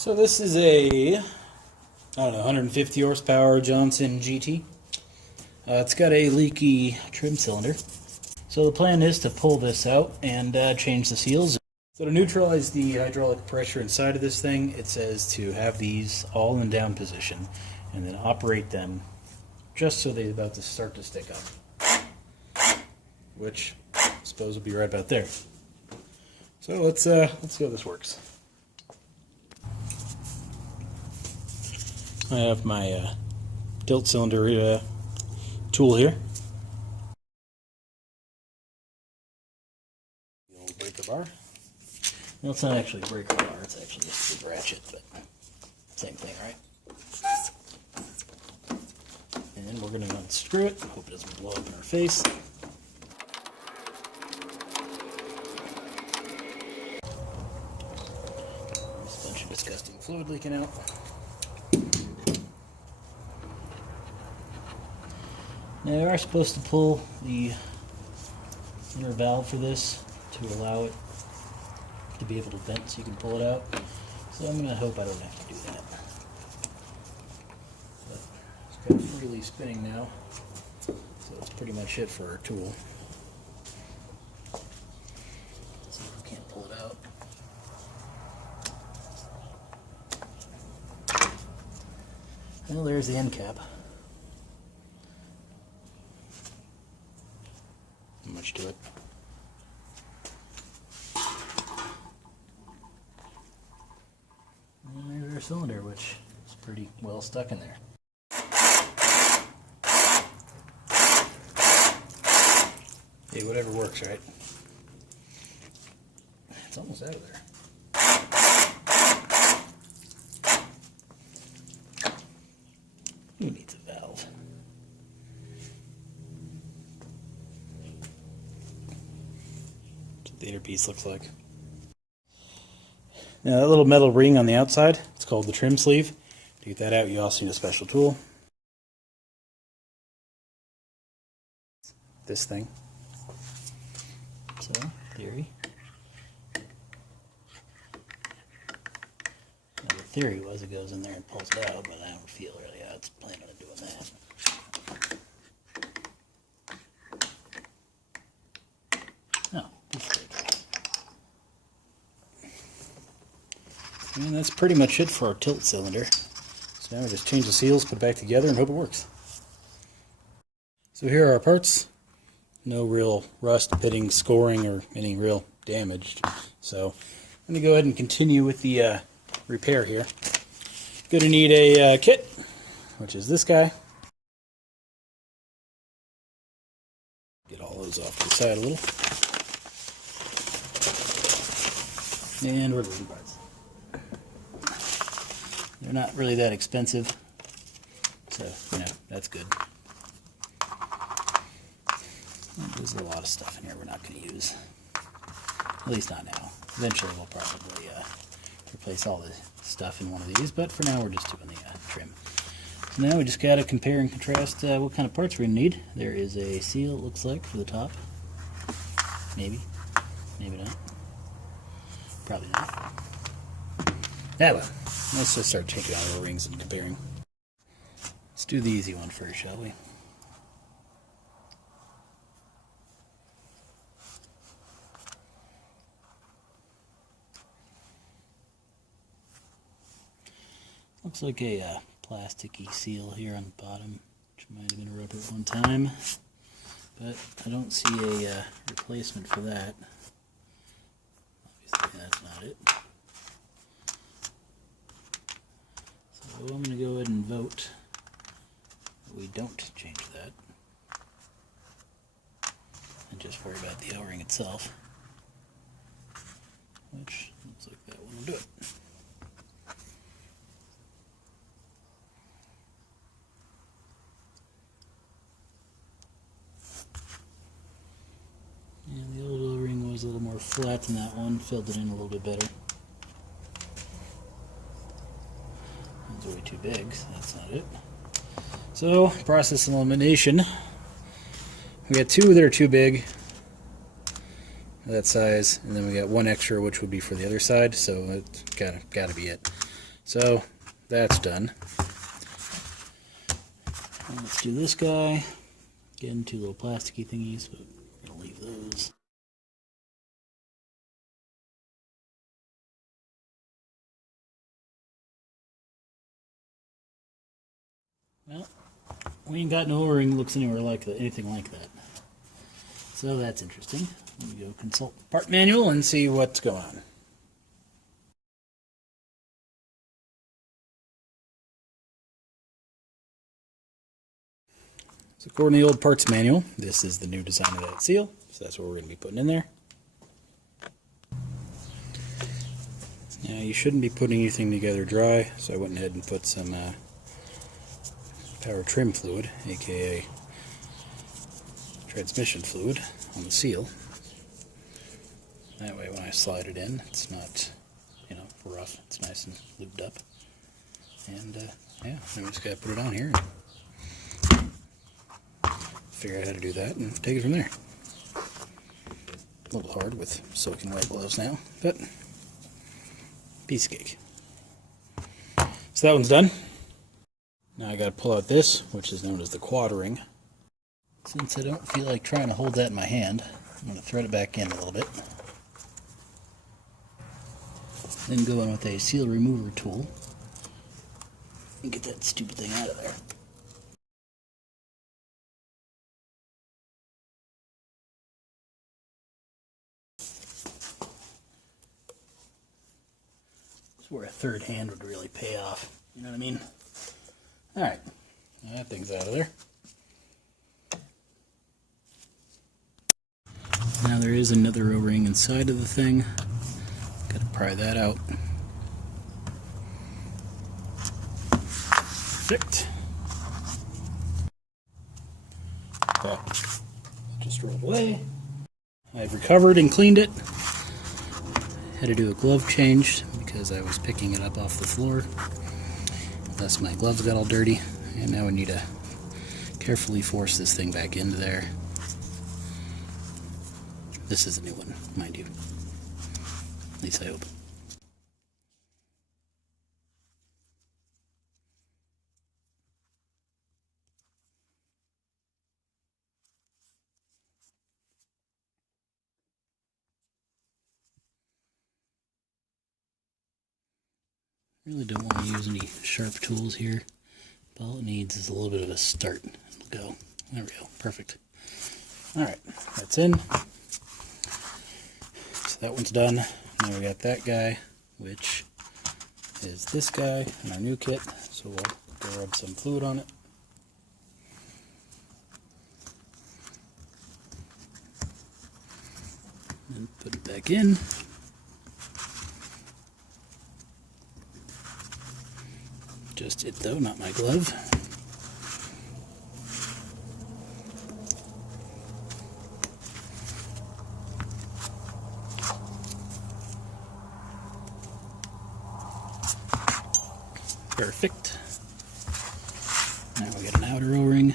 So this is a, I don't know, 150 horsepower Johnson GT. It's got a leaky trim cylinder. So the plan is to pull this out and change the seals. So to neutralize the hydraulic pressure inside of this thing, it says to have these all in down position and then operate them just so they're about to start to stick up. Which I suppose will be right about there. So let's see how this works. I have my tilt cylinder tool here. The old breaker bar. Well, it's not actually a breaker bar, it's actually just a big ratchet, but same thing, right? And then we're going to unscrew it. Hope it doesn't blow up in our face. There's a bunch of disgusting fluid leaking out. Now you are supposed to pull the inner valve for this to allow it to be able to vent so you can pull it out. So I'm going to hope I don't have to do that. But it's kind of freely spinning now, so that's pretty much it for our tool. Let's see if we can't pull it out. Well, there's the end cap. Not much to it. And there's our cylinder, which is pretty well stuck in there. Hey, whatever works, right? It's almost out of there. Who needs a valve? That's what the inner piece looks like. Now that little metal ring on the outside, it's called the trim sleeve. To get that out, you also need a special tool. This thing. So, theory. Now the theory was it goes in there and pulls it out, but I don't feel really how it's planning on doing that. No, this thing. And that's pretty much it for our tilt cylinder. So now we just change the seals, put it back together, and hope it works. So here are our parts. No real rust, pitting, scoring, or any real damage. So I'm going to go ahead and continue with the repair here. Going to need a kit, which is this guy. Get all those off to the side a little. And we're losing parts. They're not really that expensive, so, that's good. There's a lot of stuff in here we're not going to use. At least not now. Eventually we'll probably replace all the stuff in one of these, but for now we're just doing the trim. So now we just got to compare and contrast what kind of parts we're going to need. There is a seal, it looks like, for the top. Maybe. Maybe not. Probably not. That one. Let's just start taking out our rings and comparing. Let's do the easy one first, shall we? Looks like a plasticky seal here on the bottom, which might have been a rubber at one time, but I don't see a replacement for that. Obviously that's not it. So I'm going to go ahead and vote that we don't change that, and just worry about the O-ring itself, which looks like that one will do it. And the old O-ring was a little more flat than that one, filled it in a little bit better. It's way too big, so that's not it. So, process elimination. We got two that are too big, that size, and then we got one extra which would be for the other side, so it's gotta be it. So that's done. And let's do this guy. Again, two little plasticky thingies, but we're going to leave those. Well, we ain't got no O-ring looks anywhere like that, anything like that. So that's interesting. Let me go consult the part manual and see what's going on. So according to the old parts manual, this is the new design of that seal. So that's what we're going to be putting in there. Now you shouldn't be putting anything together dry, so I went ahead and put some power trim fluid, aka transmission fluid, on the seal. That way when I slide it in, it's not, you know, rough. It's nice and lubed up. And yeah, then we just gotta put it on here and figure out how to do that and take it from there. A little hard with soaking wet gloves now, but piece of cake. So that one's done. Now I gotta pull out this, which is known as the quad ring. Since I don't feel like trying to hold that in my hand, I'm gonna thread it back in a little bit. Then go in with a seal remover tool and get that stupid thing out of there. It's where a third hand would really pay off. You know what I mean? Alright, that thing's out of there. Now there is another O-ring inside of the thing. Gotta pry that out. Perfect. That just rolled away. I've recovered and cleaned it. Had to do a glove change because I was picking it up off the floor. Thus my gloves got all dirty. And now I need to carefully force this thing back into there. This is a new one, mind you. At least I hope. Really don't want to use any sharp tools here. All it needs is a little bit of a start. It'll go. There we go. Perfect. Alright, that's in. So that one's done. Now we got that guy, which is this guy in our new kit. So we'll go rub some fluid on it. And put it back in. Just it though, not my glove. Perfect. Now we got an outer O-ring.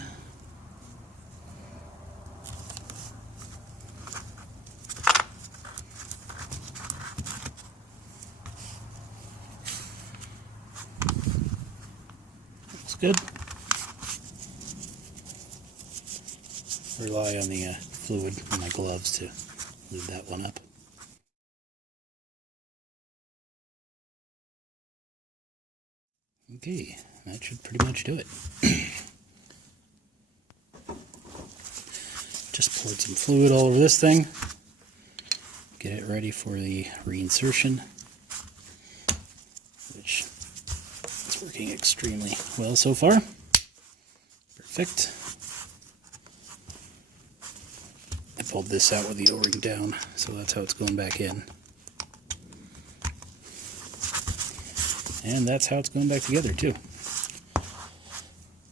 Looks good. Rely on the fluid in my gloves to lube that one up. Okay, that should pretty much do it. Just poured some fluid all over this thing. Get it ready for the reinsertion, which is working extremely well so far. Perfect. I pulled this out with the O-ring down, so that's how it's going back in. And that's how it's going back together too.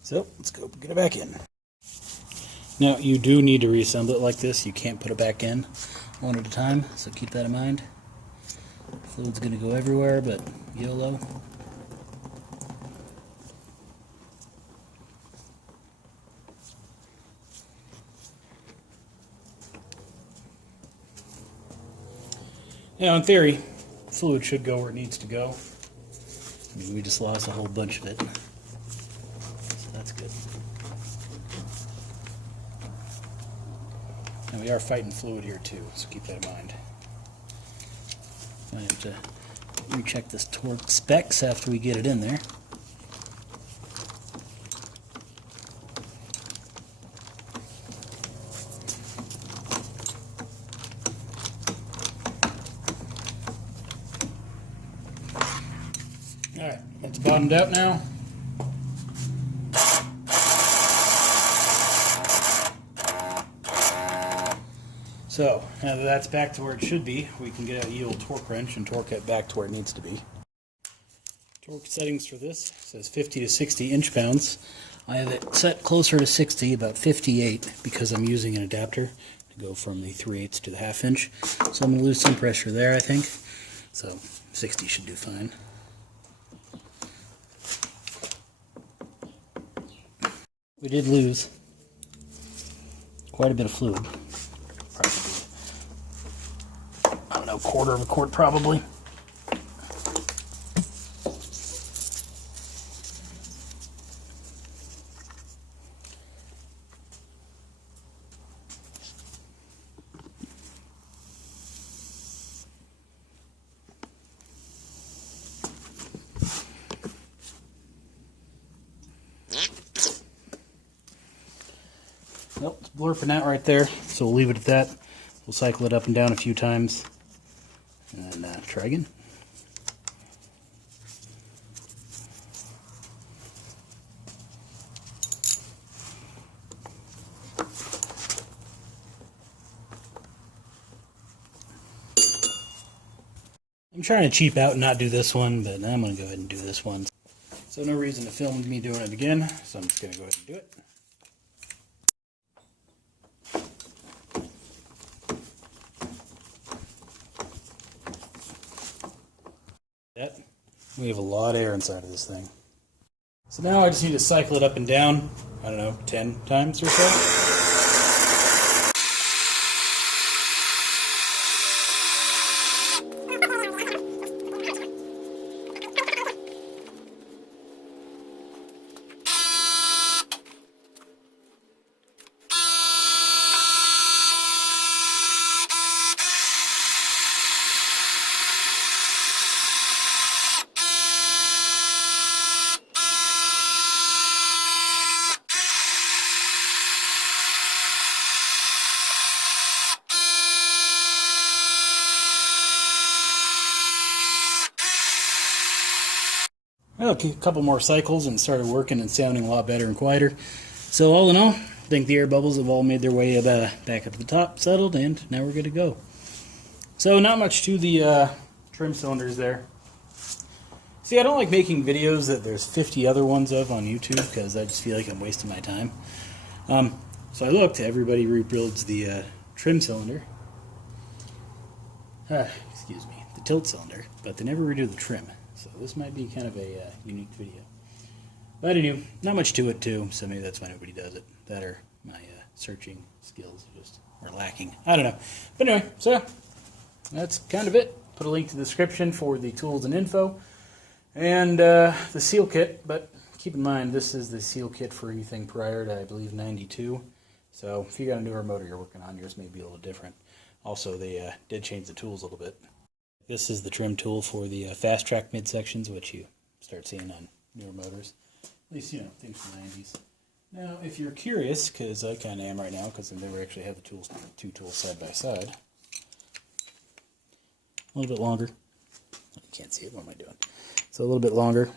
So let's go get it back in. Now you do need to reassemble it like this. You can't put it back in one at a time, so keep that in mind. Fluid's going to go everywhere, but YOLO. Now in theory, fluid should go where it needs to go. I mean, we just lost a whole bunch of it. So that's good. And we are fighting fluid here too, so keep that in mind. I have to recheck this torque specs after we get it in there. Alright, it's bottomed out now. So, now that that's back to where it should be, we can get a yield torque wrench and torque it back to where it needs to be. Torque settings for this says 50 to 60 inch-pounds. I have it set closer to 60, about 58, because I'm using an adapter to go from the 3/8 to the 1/2 inch. So I'm going to lose some pressure there, I think. So 60 should do fine. We did lose quite a bit of fluid. Probably, I don't know, quarter of a quart probably. Nope, it's blurping out right there, so we'll leave it at that. We'll cycle it up and down a few times, and then try again. I'm trying to cheap out and not do this one, but I'm going to go ahead and do this one. So no reason to film me doing it again, so I'm just going to go ahead and do it. We have a lot of air inside of this thing. So now I just need to cycle it up and down, I don't know, 10 times or so. Well, a couple more cycles and it started working and sounding a lot better and quieter. So all in all, I think the air bubbles have all made their way back up to the top, settled, and now we're good to go. So not much to the trim cylinders there. See, I don't like making videos that there's 50 other ones of on YouTube because I just feel like I'm wasting my time. So I looked, everybody rebuilds the trim cylinder. Excuse me, the tilt cylinder, but they never redo the trim. So this might be kind of a unique video. But anyway, not much to it too, so maybe that's why nobody does it. That or my searching skills just are lacking. I don't know. But anyway, so that's kind of it. Put a link to the description for the tools and info. And the seal kit, but keep in mind this is the seal kit for anything prior to, I believe, 92. So if you got a newer motor you're working on, yours may be a little different. Also, they did change the tools a little bit. This is the trim tool for the fast track midsections, which you start seeing on newer motors. At least, you know, things from the 90s. Now, if you're curious, because I kind of am right now, because I never actually have the tools, two tools side by side. A little bit longer. You can't see it. What am I doing? So a little bit longer.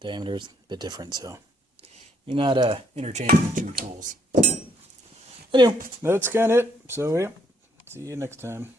Diameter's a bit different, so you're not interchanging the two tools. Anyway, that's kind of it. So, yeah, see you next time.